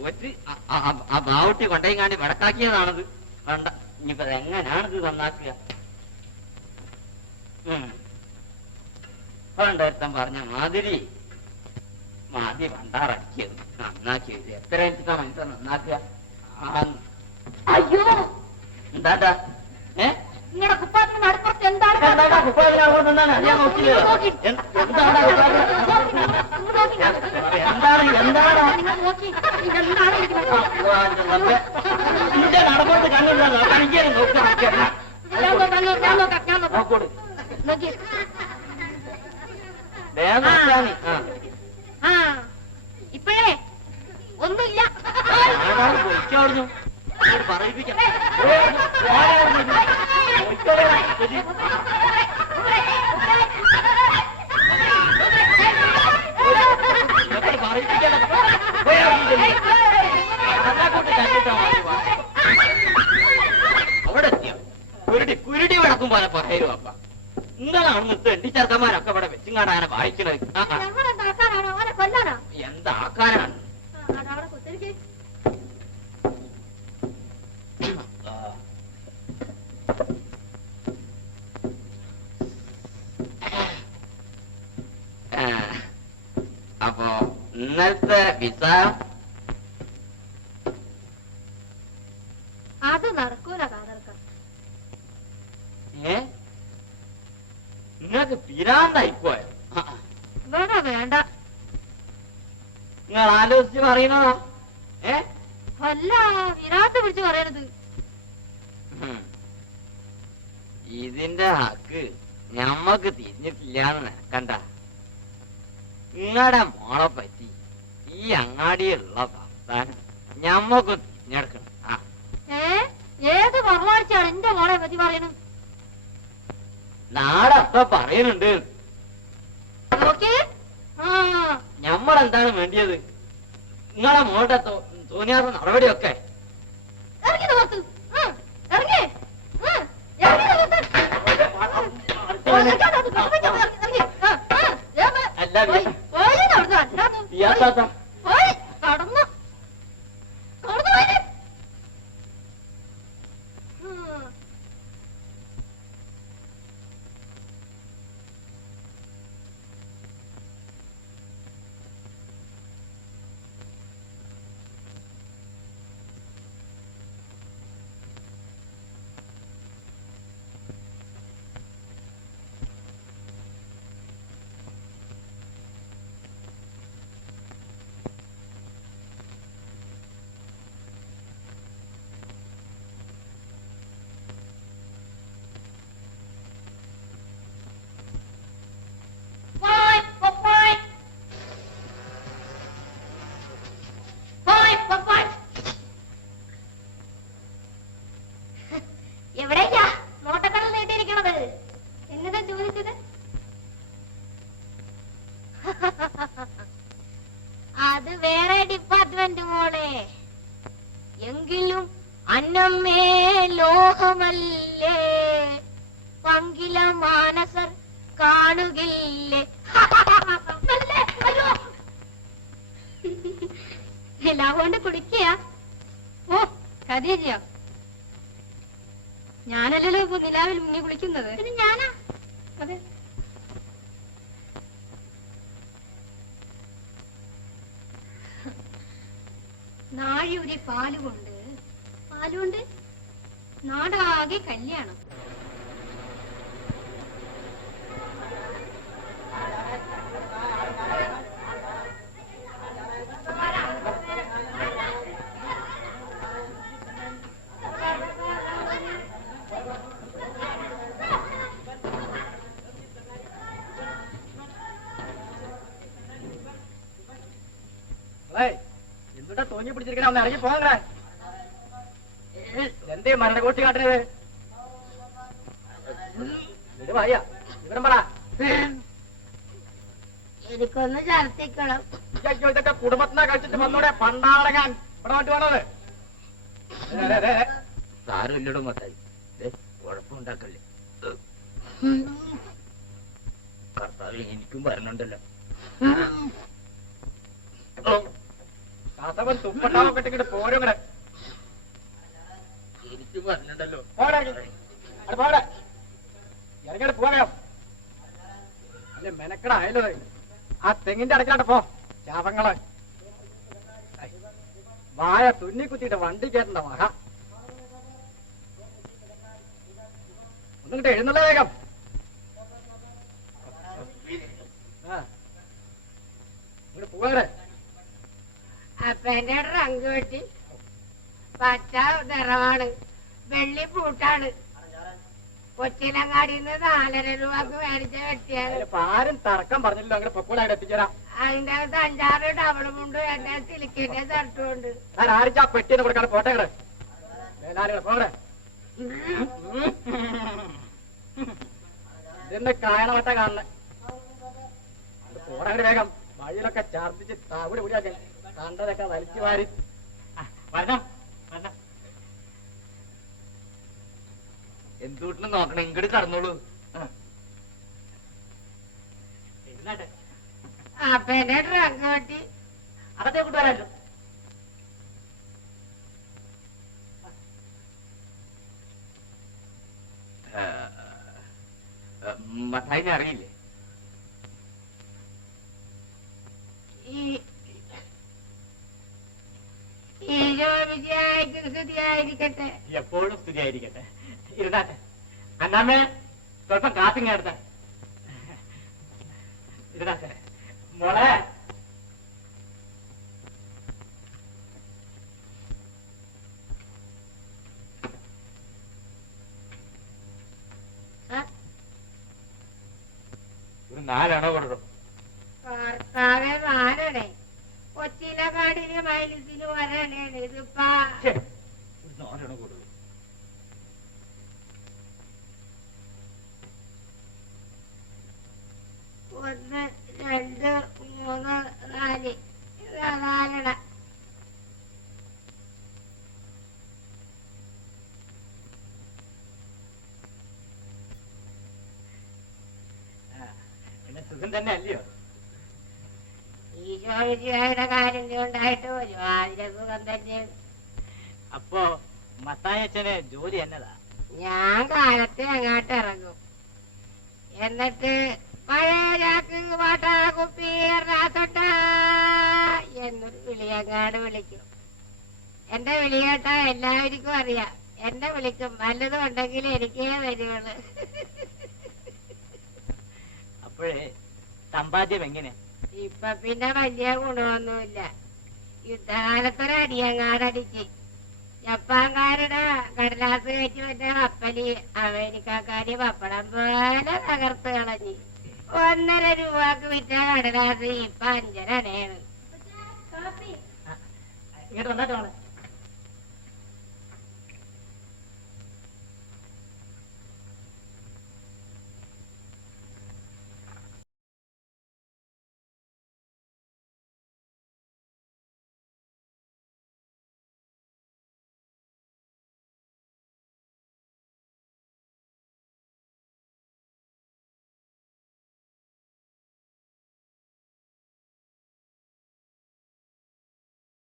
തോറ്റ് ആ ബാവുട്ടി കൊണ്ടയും കാണ്ടി വടക്കാക്കിയതാണത്. വേണ്ട, ഇനിയിപ്പോ എങ്ങനെയാണിത് നന്നാക്കുക? പണ്ടേരത്തൻ പറഞ്ഞ മാതിരി മാതി പണ്ടാറക്കിയത് നന്നാക്കിയത് എത്ര വെച്ചിട്ടാ മനുഷ്യൻ നന്നാക്കുക? അയ്യോ എന്താ നിങ്ങളുടെ കുപ്പാത്തിന് നടുപ്പുറത്ത് എന്താണ്? നടപ്പോട്ട് കണ്ടില്ല ഇപ്പോഴേ ഒന്നുമില്ല. പൊയ്ക്കവിടുന്നു പറയിപ്പിക്കാം. അവിടെ എത്തിയോ? കുരുടി വിളക്കും പോലെ പറയരും. അപ്പ നിങ്ങളാണ് തെണ്ടിച്ചേർക്കന്മാരൊക്കെ ഇവിടെ വെച്ചിങ്ങാണ്ട് അങ്ങനെ വായിക്കണത്. എന്താക്കാനാണ്? അപ്പോ ഇന്നലത്തെ വിസ അത് നടക്കൂല. കാതർക്ക നിങ്ങൾക്ക് പിരാന്തായിപ്പോയോ? വേണ്ട വേണ്ട, നിങ്ങൾ ആലോചിച്ച് പറയുന്നതാ. അല്ല വിരാട്ട് പിടിച്ച് പറയണത്. ഇതിന്റെ ഹക്ക് ഞമ്മക്ക് തിരിഞ്ഞിട്ടില്ലാന്ന് കണ്ട. നിങ്ങളുടെ മോളെ പറ്റി ഈ അങ്ങാടിയുള്ള വർത്താനം ഞമ്മക്ക് തിരിഞ്ഞെടുക്കണം. ഏത് മറുവാഴ്ചയാണ് എന്റെ മോളെ പറ്റി പറയണത്? നാടൊക്കെ പറയുന്നുണ്ട്. ഞമ്മളെന്താണ് വേണ്ടിയത്? നിങ്ങളെ മോളുടെ തോന്നിയാത്ത നടപടിയൊക്കെ എവിടേക്കാ നോട്ടക്കടൽ നീട്ടിയിരിക്കണത്? എന്നതാ ചോദിച്ചത്? അത് വേറെ ഡിപ്പാർട്ട്മെന്റ് മോളെ. എങ്കിലും അന്നമ്മേ ലോഹമല്ലേ, പങ്കില മാനസർ കാണുകില്ലേ. എല്ലാം കൊണ്ട് കുടിക്കുക. ഓ കഥയോ? ഞാനല്ലല്ലോ ഇപ്പൊ നിലാവിൽ മുങ്ങി കുളിക്കുന്നത്. ഇത് ഞാനാ. അതെ. നാഴിയുടെ പാലുകൊണ്ട് നാടാകെ കല്യാണം. എന്തുട്ടാ തോന്നി പിടിച്ചിരിക്കണ? ഒന്ന് ഇറങ്ങി പോകണേ. എന്തേ മരണകോട്ടി കാട്ടുന്നത്? വായ ഇവിടെ പറ. എനിക്കൊന്ന് ഛർദ്ദിക്കണം. അയ്യോ, ഇതൊക്കെ കുടുംബത്തിനാ കഴിച്ചിട്ട് വന്നോടെ പണ്ടാടങ്ങാൻ ഇവിടെ മറ്റു വേണത്. സാരമില്ലടോ മത്തായി, കുഴപ്പമുണ്ടാക്കല്ലേ. കർത്താവ് എനിക്കും വരണുണ്ടല്ലോ. അതവൻ തുപ്പട്ടാവൊക്കെ ഇട്ടിട്ട് പോരങ്ങടെ എനിക്ക് പറഞ്ഞിട്ടല്ലോ. പോടെ അത് പോടെ ഇറങ്ങിട്ട് പോകയോ അല്ലെ മെനക്കടായല്ലോ ആ തെങ്ങിന്റെ അടക്കാണ്ട് പോ ശാപങ്ങള് വായ തുന്നി കുത്തിയിട്ട് വണ്ടി കയറ്റണ്ട മഹ ഒന്നിട്ട് എഴുന്നള്ള വേഗം ഇങ്ങോട്ട് പോകണ്ടേ അപ്പന്റെ റങ്ക് വെട്ടി പച്ച നിറമാണ് വെള്ളി പൂട്ടാണ് കൊച്ചിലങ്ങാടിന്ന് 4.5 രൂപക്ക് മേടിച്ച വെട്ടിയാണ്. ആരും തർക്കം പറഞ്ഞില്ലല്ലോ അങ്ങനെ പൊക്കോളായിട്ട് എത്തിച്ചേരാം. അതിന്റെ അകത്ത് 5-6 ഡബിൾ മുണ്ടും എന്റെ സിലിക്കിന്റെ ഷർട്ടുമുണ്ട്. ഞാൻ ആരിച്ചാ പെട്ടിന്ന് കൊടുക്കാണ് പോട്ടെ മേലാളികളെ പോകടെ ഇതിന്റെ കായണവട്ട കാണണേ പോടങ്ങട് വേഗം വഴിയിലൊക്കെ ഛർദിച്ച് തവിട് പിടിയാക്കി കണ്ടതൊക്കെ വലിച്ചു വാരി വരണം. എന്തുകൊണ്ടും നോക്കണം, ഇങ്ങോട്ട് കടന്നോളൂ. അപ്പന്റെ റങ്ക് വെട്ടി അകത്തെ കൊണ്ടുവരാല്ലോ. മത്തായിനെ അറിയില്ലേ? സ്തുതിയായിരിക്കട്ടെ. എപ്പോഴും സ്തുതിയായിരിക്കട്ടെ. ഇരുന്നാട്ടെ. അന്നാമേ സ്വല്പം കാപ്പിങ്ങ എടുത്ത ഇരുന്നാട്ടെ. മോളെ ഒരു 4 അണ കൊടുക്കും. ഭർത്താവെ 4 അണേ. കൊച്ചിലങ്ങാടിന് മൈലിസിന് വരണേണ് ഇതിപ്പാ. 4 അണ കൊടുക്കും. 1 2 3 4 4 അണ. പിന്നെ സുഖം തന്നെ അല്ലയോ? ഈശോയുടെ കാര്യം ഉണ്ടായിട്ട് ഒരുമാതിരി സുഖം തന്നെയാണ്. അപ്പോ മത്തായച്ചന് ജോലി എന്നതാ? ഞാൻ കാലത്തെ അങ്ങോട്ട് ഇറങ്ങും. എന്നിട്ട് പഴയ ചാക്ക് പാട്ടാ കുപ്പി റാസൊട്ടാ എന്നൊരു വിളിയങ്ങാട് വിളിക്കും. എന്റെ വിളി കേട്ടാ എല്ലാവർക്കും അറിയാം. എന്നെ വിളിക്കും. വല്ലതും ഉണ്ടെങ്കിൽ എനിക്കേ വരുവുള്ളു. അപ്പോഴേ സമ്പാദ്യം എങ്ങനെ? ഇപ്പൊ പിന്നെ വലിയ ഗുണമൊന്നുമില്ല. യുദ്ധകാലത്തൊരടിയങ്ങാടടിച്ച് ജപ്പാൻകാരുടെ കടലാസ് കയറ്റി മറ്റേ കപ്പലി അമേരിക്കക്കാരി പപ്പടം പോലെ തകർത്ത് കളഞ്ഞ് 1.5 രൂപക്ക് വിറ്റ കടലാസ് ഇപ്പൊ 5 അണയാണ്. ഇങ്ങോട്ട് വന്നാട്ട് വേണം.